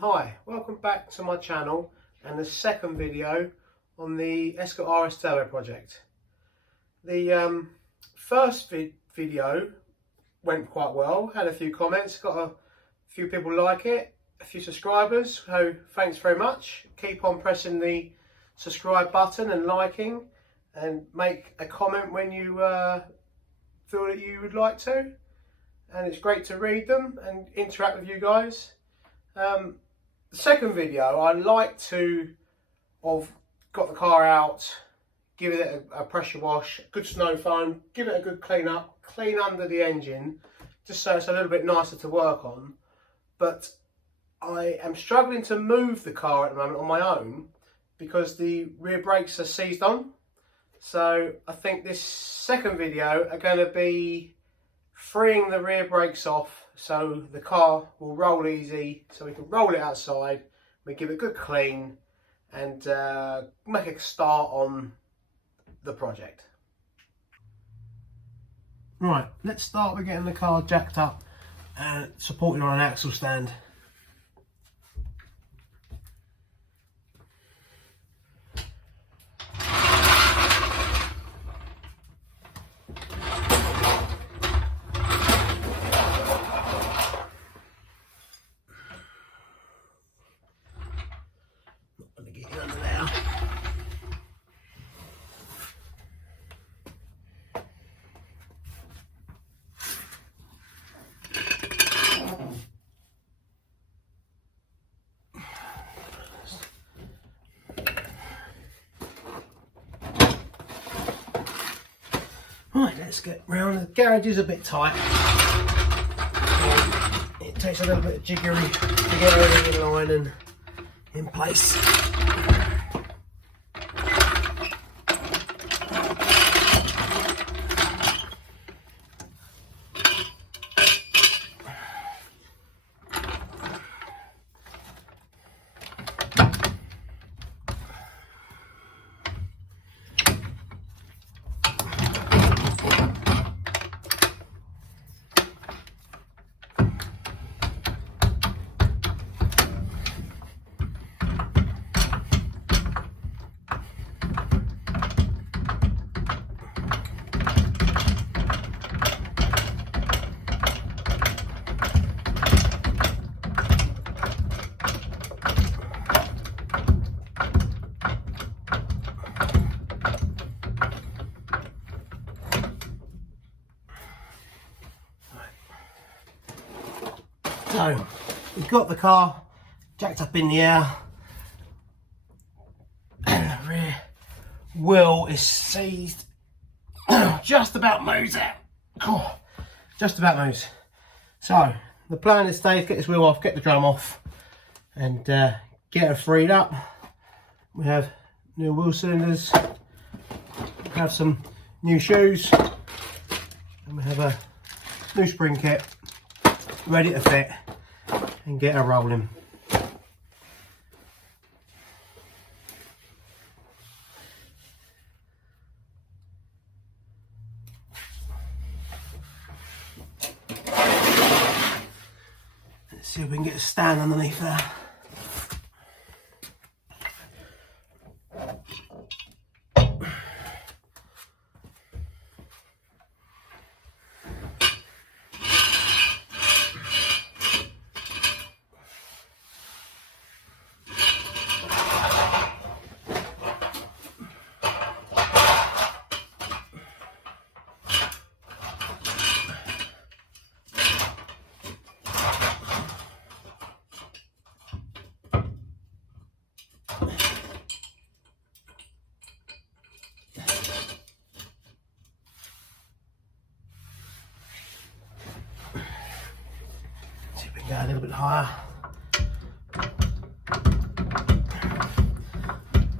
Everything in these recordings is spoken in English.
Hi, welcome back to my channel and the second video on the Escort RS Turbo project. The first video went quite well, had a few comments, got a few people like it, a few subscribers, so thanks very much. Keep on pressing the subscribe button and liking, and make a comment when you feel that you would like to, and it's great to read them and interact with you guys. The second video, I like to have got the car out, give it a pressure wash, good snow foam, give it a good clean up, clean under the engine, just so it's a little bit nicer to work on. But I am struggling to move the car at the moment on my own because the rear brakes are seized on. So I think this second video are going to be freeing the rear brakes off, so the car will roll easy, so we can roll it outside, we give it a good clean and make a start on the project. Right, let's start with getting the car jacked up and supported on an axle stand. Right, let's get round. The garage is a bit tight. It takes a little bit of jiggery to get everything in line and in place. So, we've got the car jacked up in the air, and the rear wheel is seized, just about moves out, just about moves. So, the plan is today to get this wheel off, get the drum off, and get her freed up. We have new wheel cylinders, we have some new shoes, and we have a new spring kit ready to fit and get her rolling. Let's see if we can get a stand underneath there. Go a little bit higher.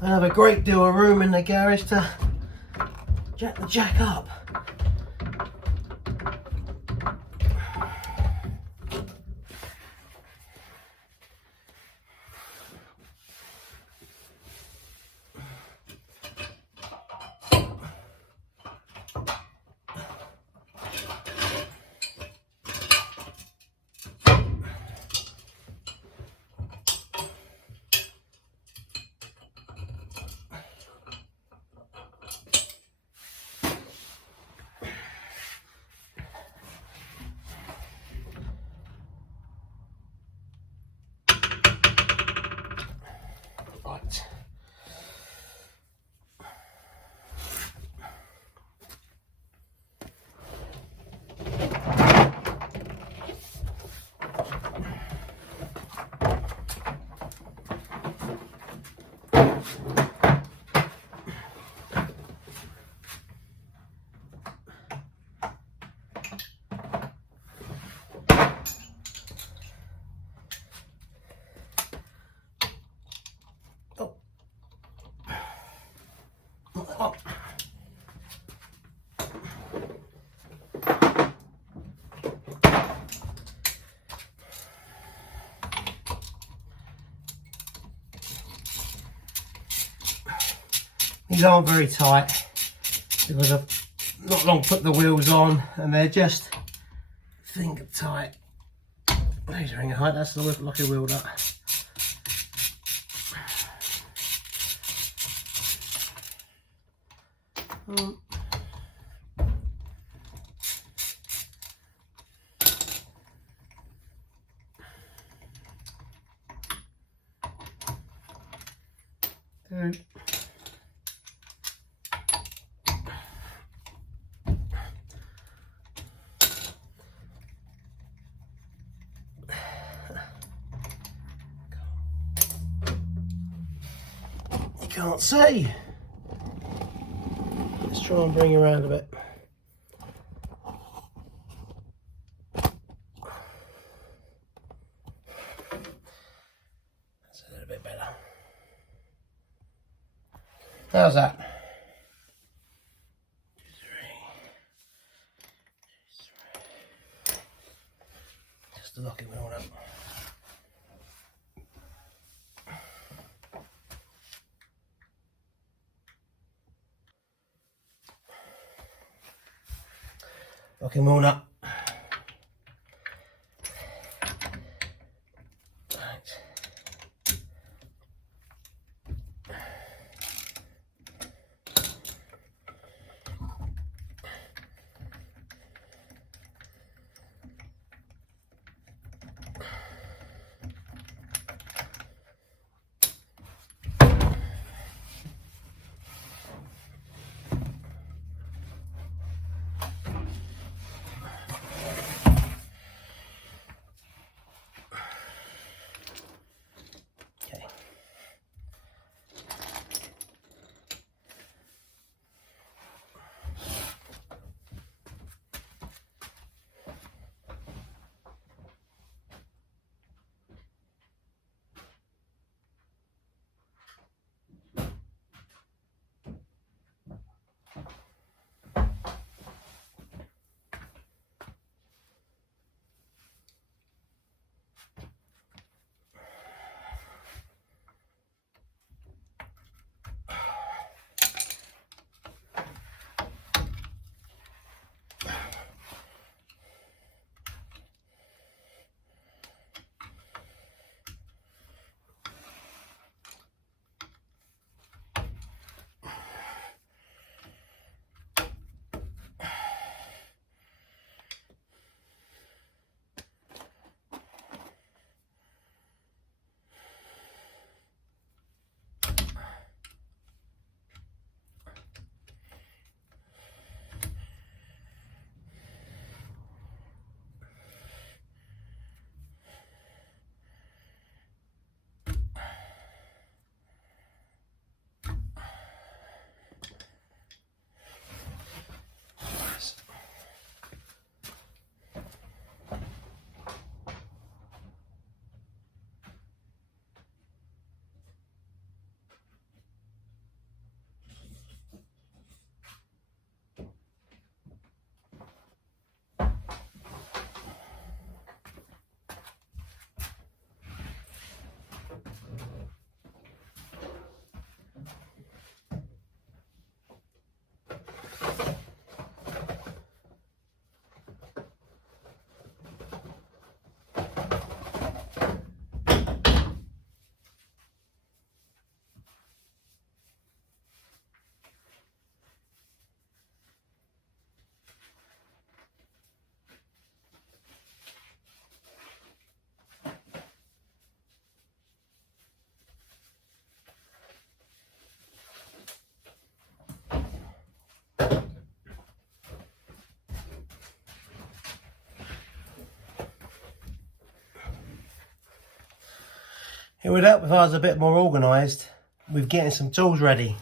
I have a great deal of room in the garage to jack the jack up. These aren't very tight because I've not long put the wheels on and they're just finger tight. These are in height, that's the lucky wheel nut. Good. You can't see. Let's try and bring you around a bit. That's a little bit better. How's that? Just to lock it all up. Locking all up. It would help if I was a bit more organised with getting some tools ready.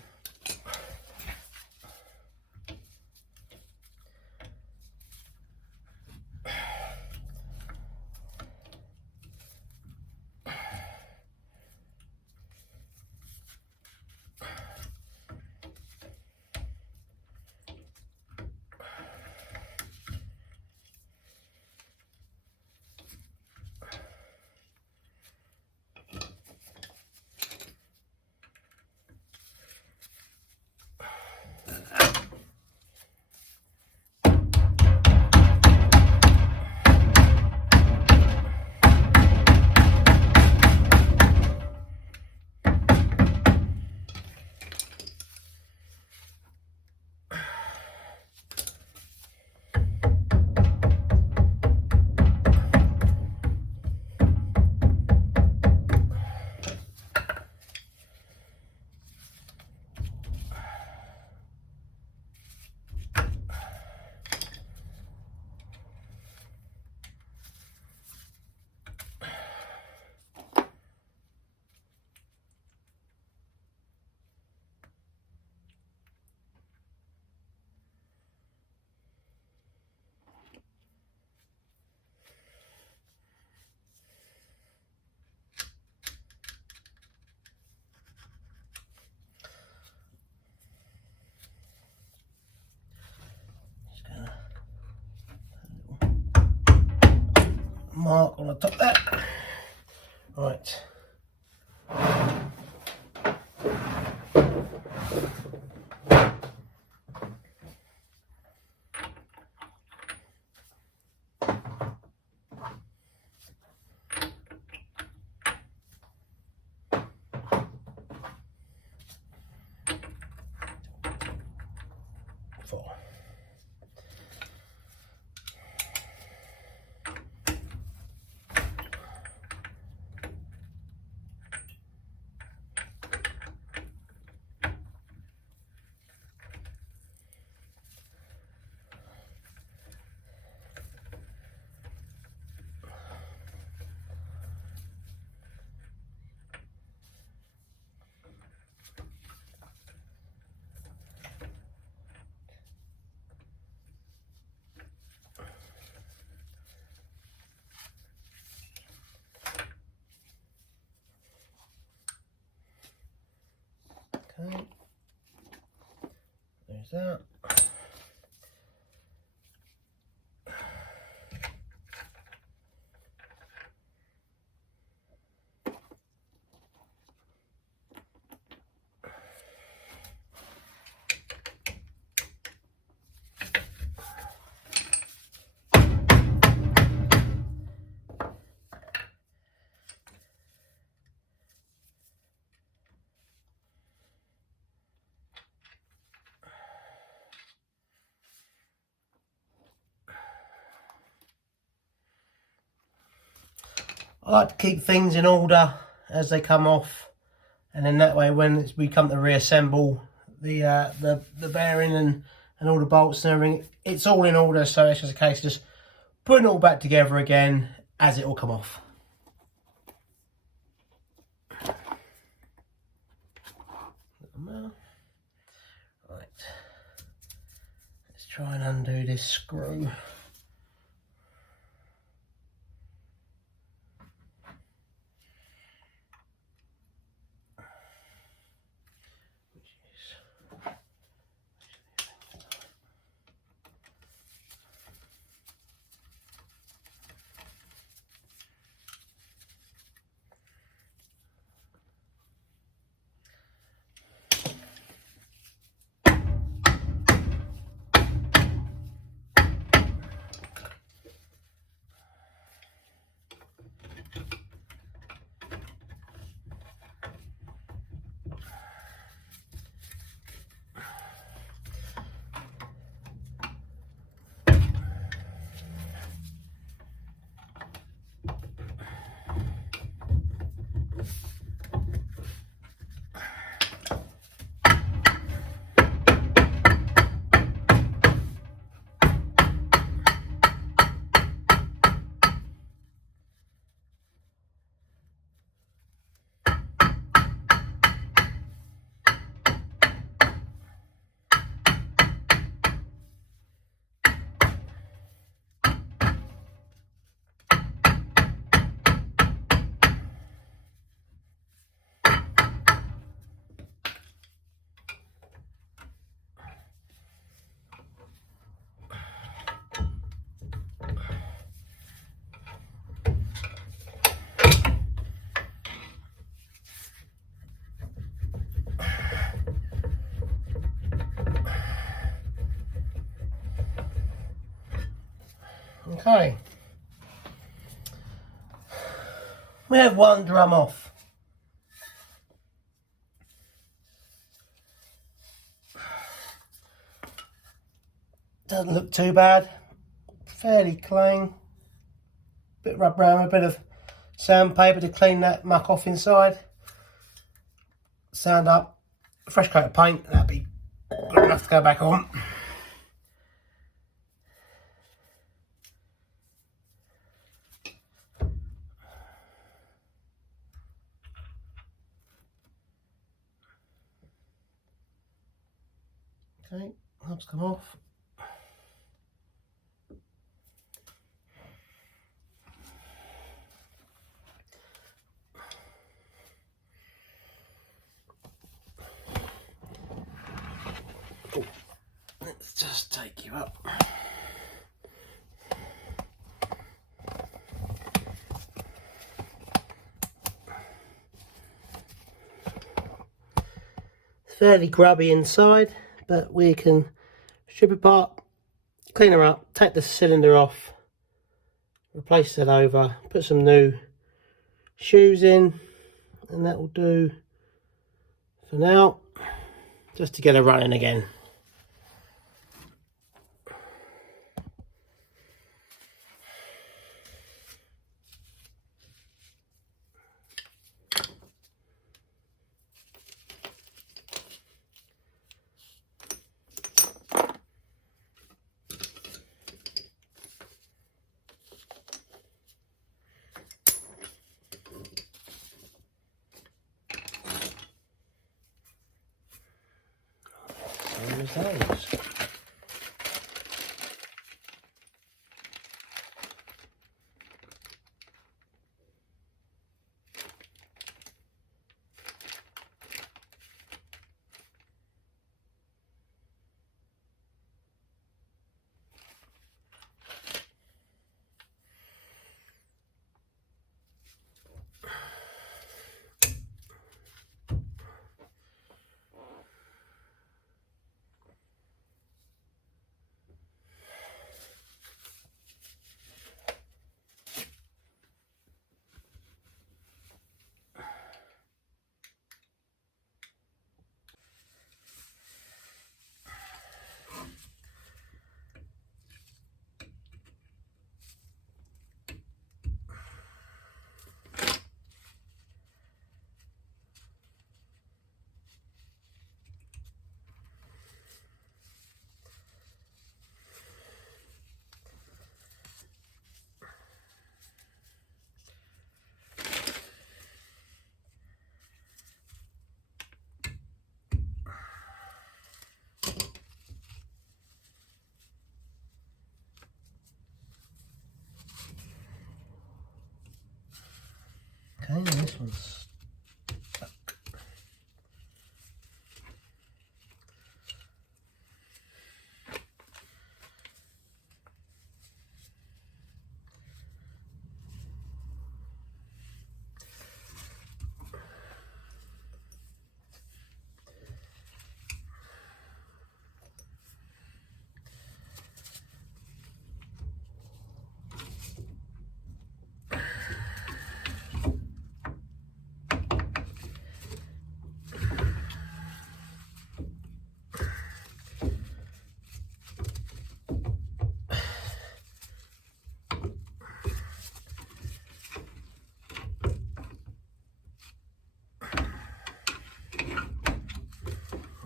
mark on the top there. Right. Four. Okay, there's that. I like to keep things in order as they come off, and then that way when we come to reassemble the bearing and all the bolts and everything, it's all in order, so it's just a case of just putting it all back together again as it will come off. Right, let's try and undo this screw. Okay, we have one drum off. Doesn't look too bad, fairly clean. Bit rub around with a bit of sandpaper to clean that muck off inside. Sand up, a fresh coat of paint, that'd be good enough to go back on. Okay, hubs come off. Let's just take you up. fairly grubby inside, but we can strip apart, clean her up, take the cylinder off, replace it over, put some new shoes in, and that will do for now, just to get her running again. Those. Okay, this one's stuck.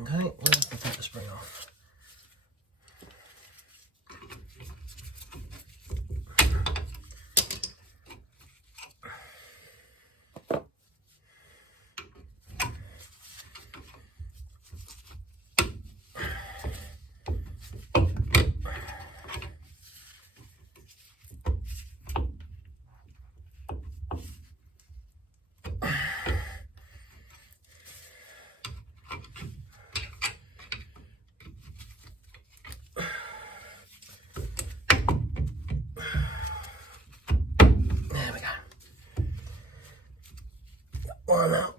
Okay, we'll have to take the spring off. There we go. One out.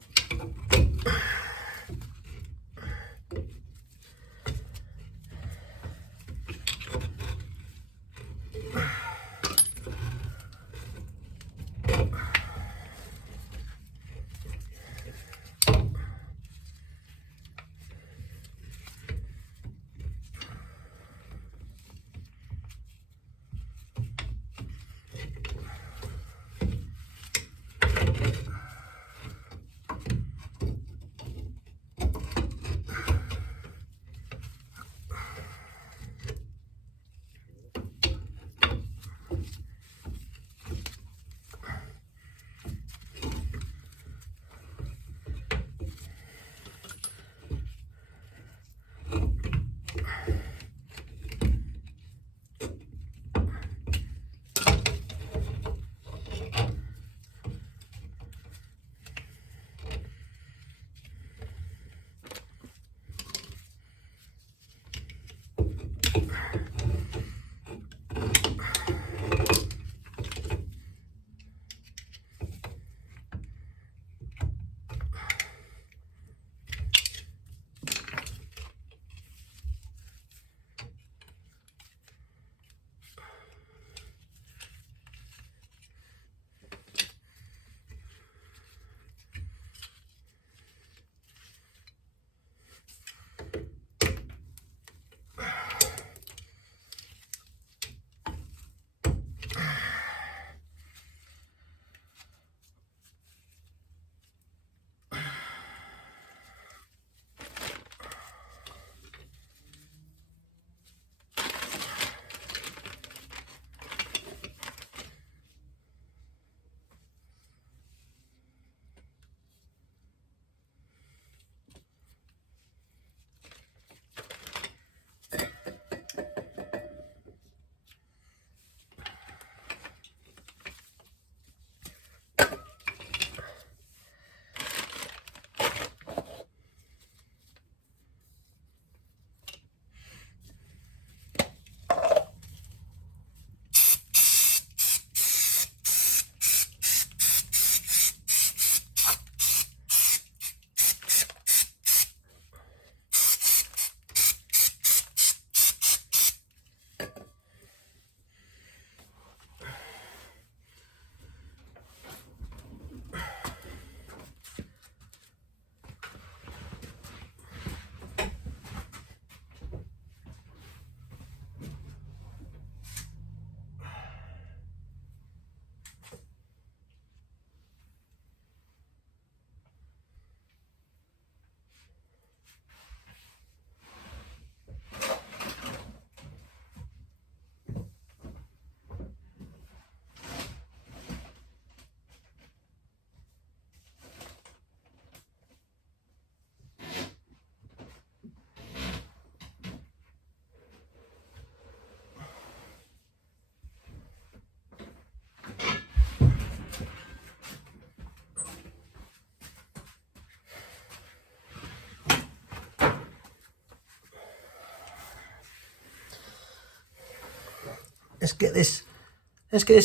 let's get this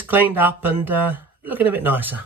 cleaned up and looking a bit nicer.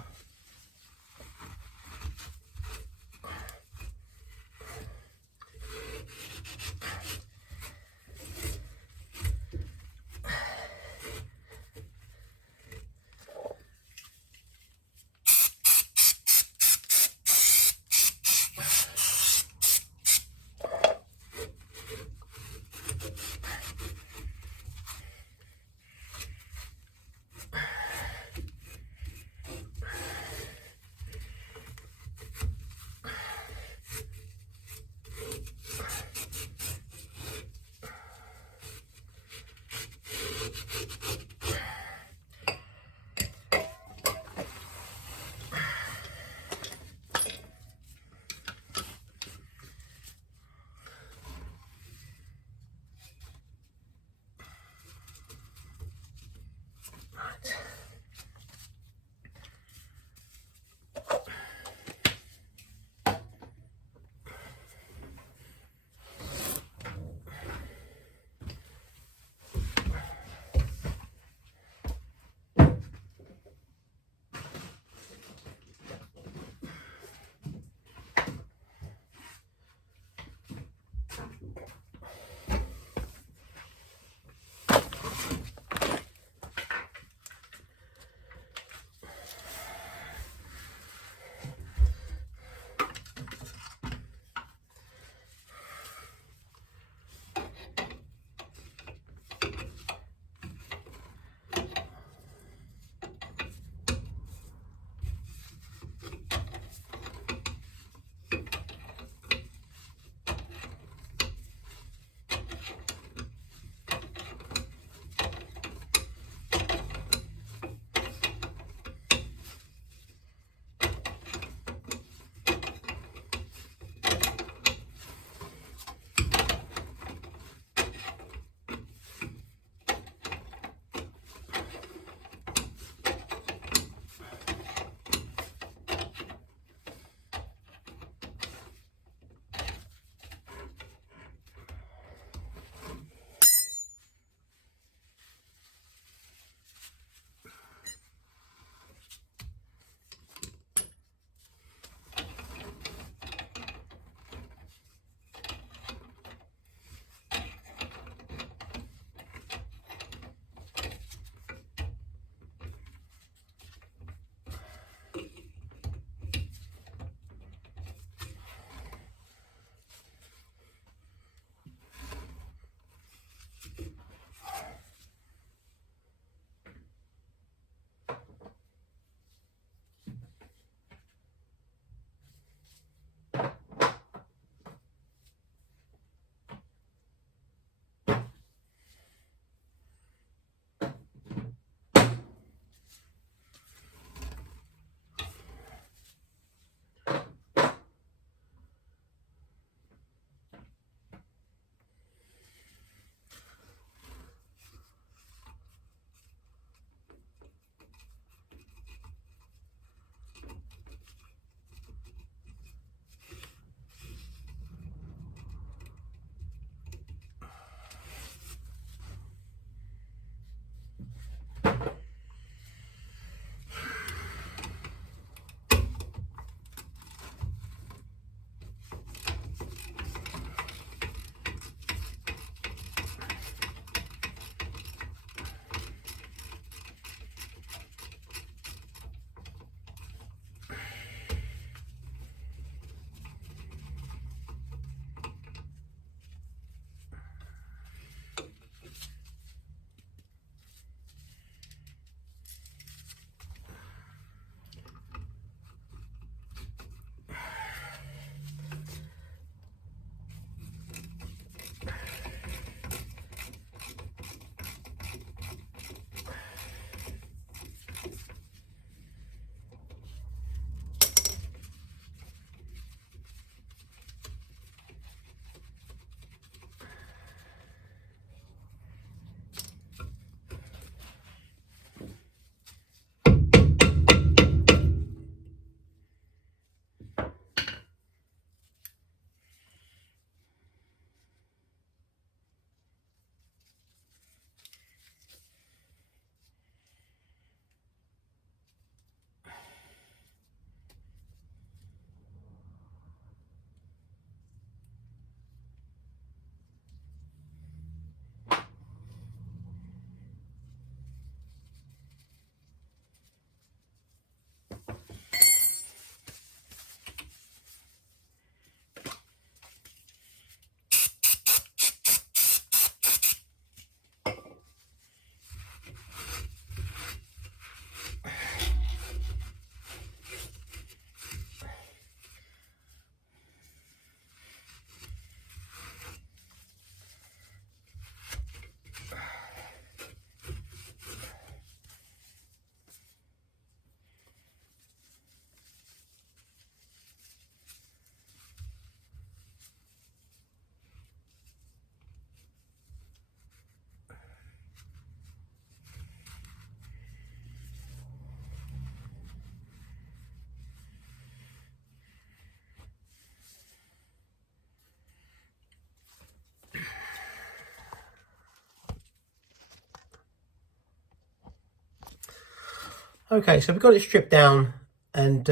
Okay, so we've got it stripped down and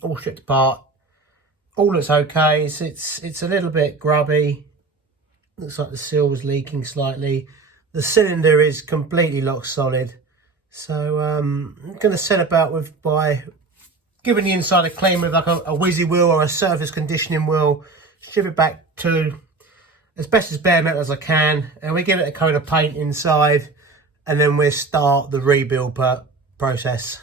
all stripped apart. All looks okay. It's a little bit grubby. Looks like the seal was leaking slightly. The cylinder is completely lock solid. So I'm going to set about by giving the inside a clean with like a whizzy wheel or a surface conditioning wheel. Strip it back to as best as bare metal as I can, and we give it a coat of paint inside, and then we'll start the rebuild process.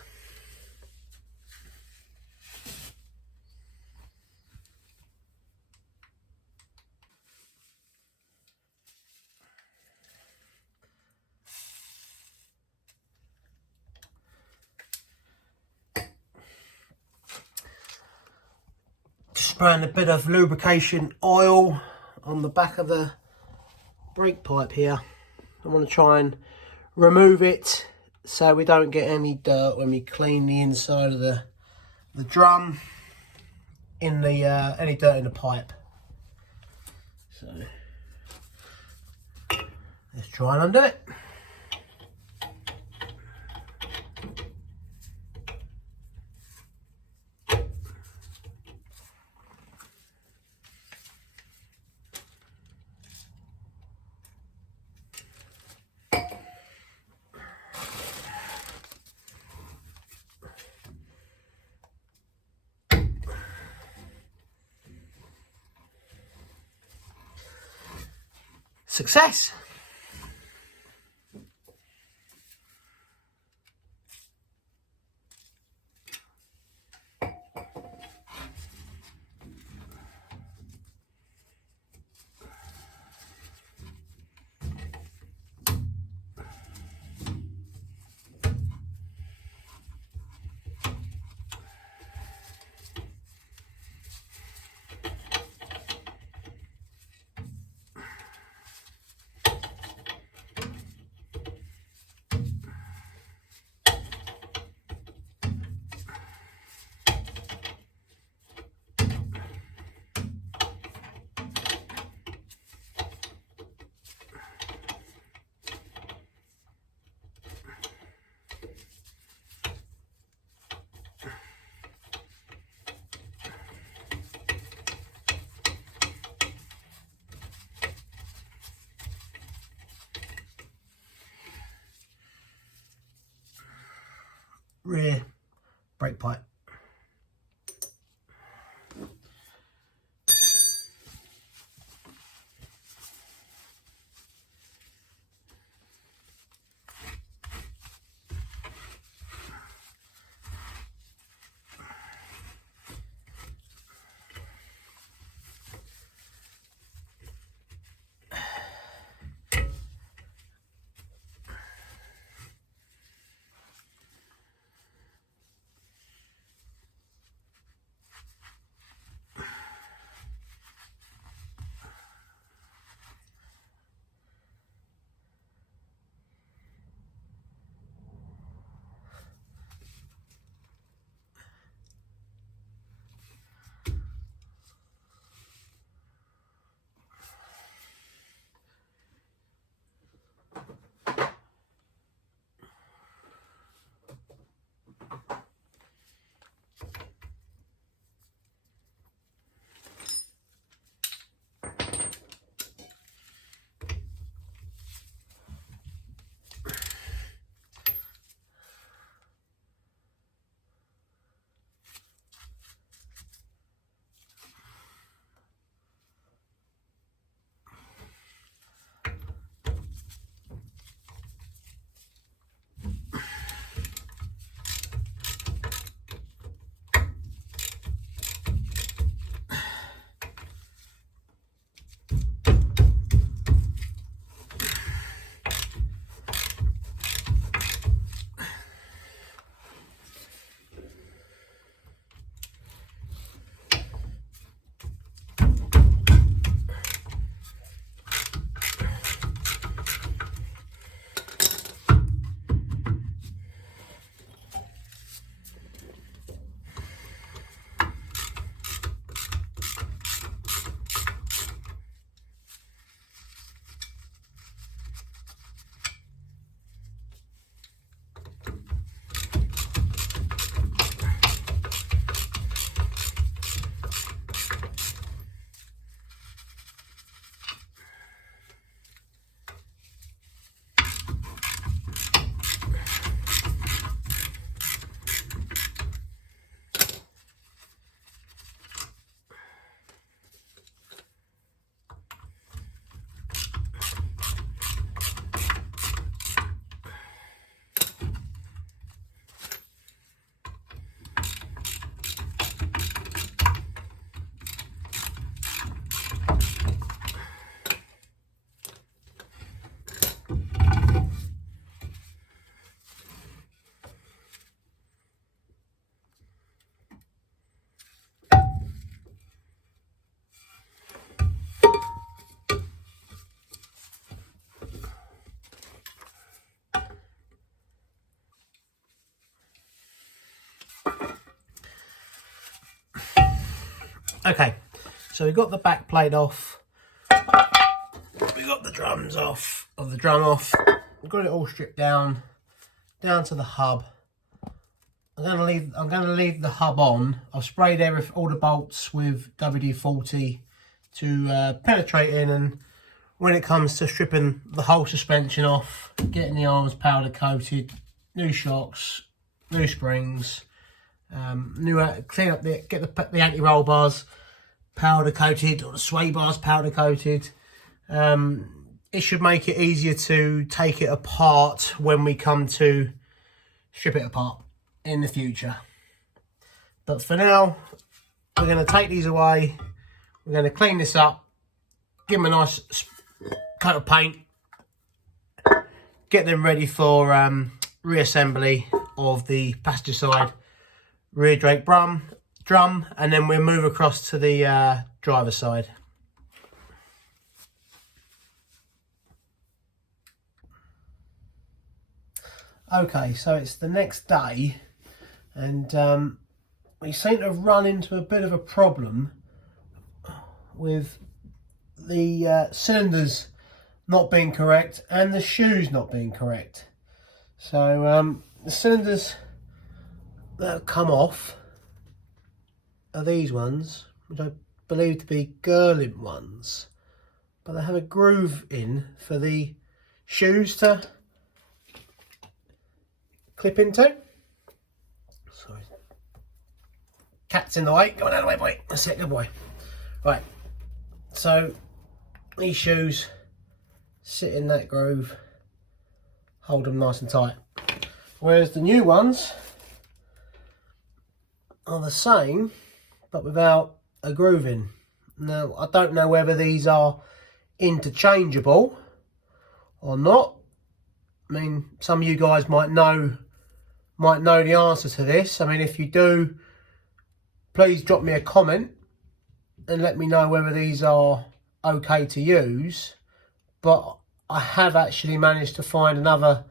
Spraying a bit of lubrication oil on the back of the brake pipe here. I want to try and remove it so we don't get any dirt when we clean the inside of the drum in the any dirt in the pipe. So let's try and undo it. Success! Rear brake pipe. Okay, so we've got the back plate off. We've got the drums off, the drum off. We've got it all stripped down to the hub. I'm gonna leave the hub on. I've sprayed all the bolts with WD-40 to penetrate in, and when it comes to stripping the whole suspension off, getting the arms powder coated, new shocks, new springs, clean up get the anti-roll bars powder coated, or the sway bars powder coated. It should make it easier to take it apart when we come to strip it apart in the future. But for now, we're going to take these away. We're going to clean this up, give them a nice coat of paint, get them ready for reassembly of the passenger side rear brake drum, and then we'll move across to the driver's side. Okay, so it's the next day, and we seem to have run into a bit of a problem with the cylinders not being correct and the shoes not being correct. So the cylinders that have come off are these ones, which I believe to be Girlin ones, but they have a groove in for the shoes to clip into. Sorry, cat's in the way. Go on out of the way, boy. That's it, good boy. Right, so these shoes sit in that groove, hold them nice and tight. Whereas the new ones are the same, but without a groove in. Now, I don't know whether these are interchangeable or not. I mean, some of you guys might know the answer to this. I mean, if you do, please drop me a comment and let me know whether these are okay to use. But I have actually managed to find another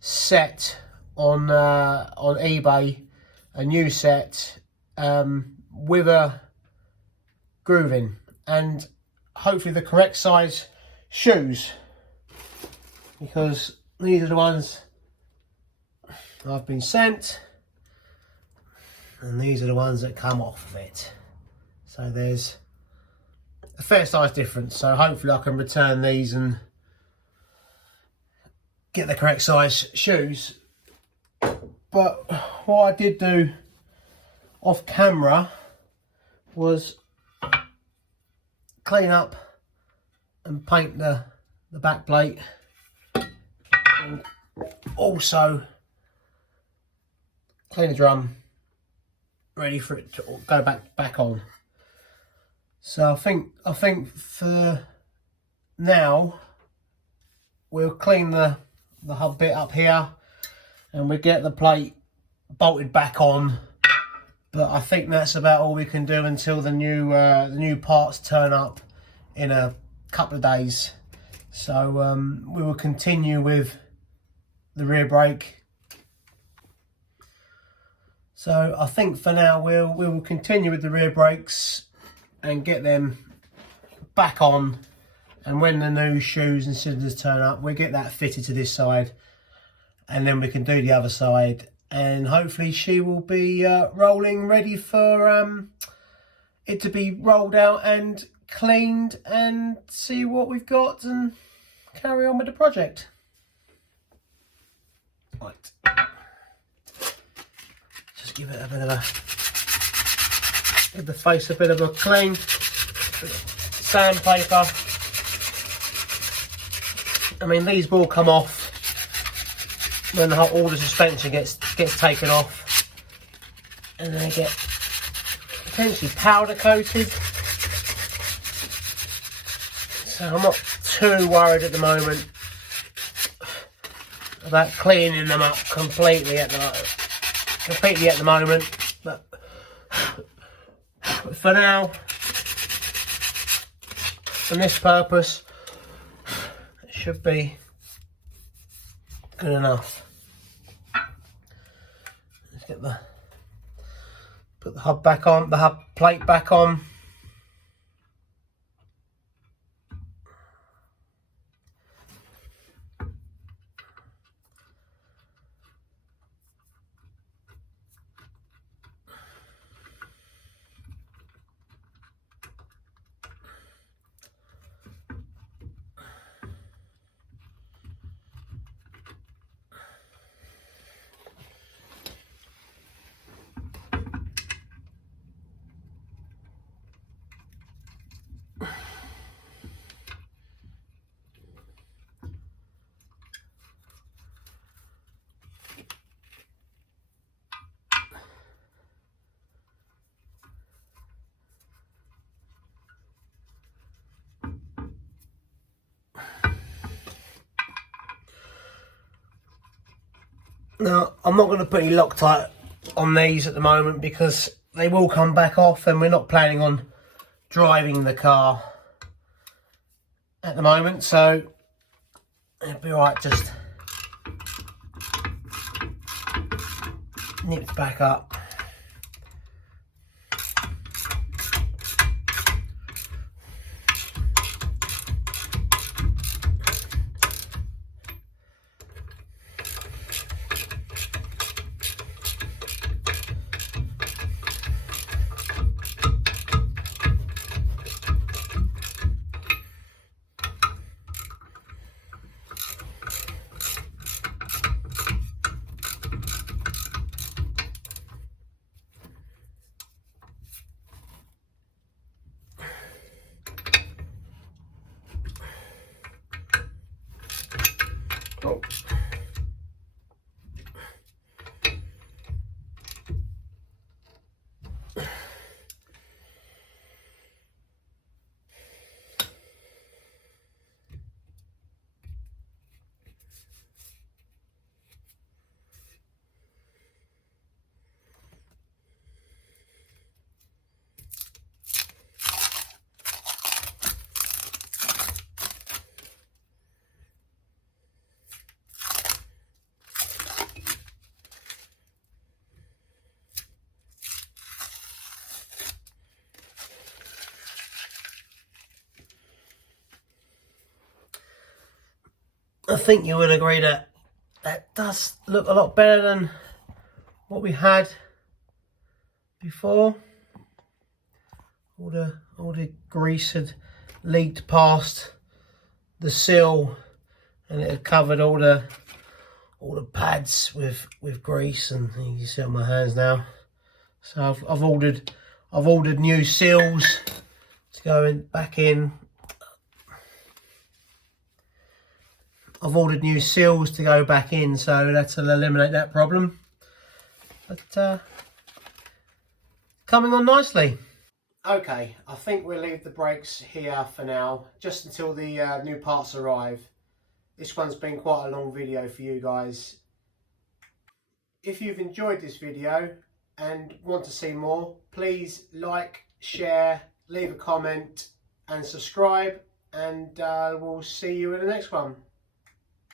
set on eBay, a new set with a grooving, and hopefully the correct size shoes, because these are the ones I've been sent, and these are the ones that come off of it. So there's a fair size difference, so hopefully I can return these and get the correct size shoes. But what I did do off camera was clean up and paint the back plate, and also clean the drum, ready for it to go back on. So I think for now we'll clean the hub bit up here, and we get the plate bolted back on. But I think that's about all we can do until the new parts turn up in a couple of days. So we will continue with the rear brake. So I think for now we will continue with the rear brakes and get them back on, and when the new shoes and cylinders turn up, we'll get that fitted to this side, and then we can do the other side, and hopefully she will be rolling, ready for it to be rolled out and cleaned, and see what we've got and carry on with the project. Right, just give it a bit of a, give the face a bit of a clean, sandpaper. I mean, these will come off when all the suspension gets taken off, and they get potentially powder coated. So I'm not too worried at the moment about cleaning them up completely at the moment. But for now, for this purpose, it should be good enough. Let's put the hub back on, the hub plate back on, Now, I'm not going to put any Loctite on these at the moment because they will come back off, and we're not planning on driving the car at the moment, so it'll be alright, just nipped back up. Oh. I think you would agree that that does look a lot better than what we had before. All the grease had leaked past the sill, and it had covered all the pads with grease, and you can see on my hands now. So I've ordered new seals to go back in. I've ordered new seals to go back in, so that'll eliminate that problem. But coming on nicely. Okay, I think we'll leave the brakes here for now, just until the new parts arrive. This one's been quite a long video for you guys. If you've enjoyed this video and want to see more, please like, share, leave a comment and subscribe, and we'll see you in the next one.